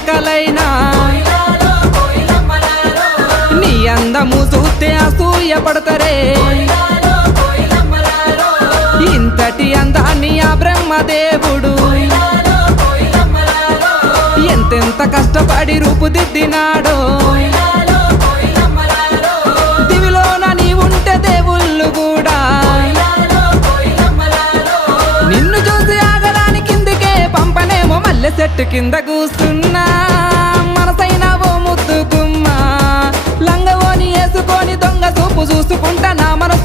మేకలైనా నీ అందము చూస్తే అసూయ పడతారే ఇంతటి అందాన్ని ఆ బ్రహ్మదేవుడు ఎంతెంత కష్టపడి రూపుదిద్దినాడో దివిలోన నీ ఉంటే దేవుళ్ళు కూడా నిన్ను చూసి ఆగడానికి కిందికే పంపనేమో మల్లె చెట్టు కింద కూస్తున్నా మనసైనా ఓ ముద్దు గుమ్మ లంగవోని వేసుకొని దొంగ చూపు చూసుకుంటా నా మనసు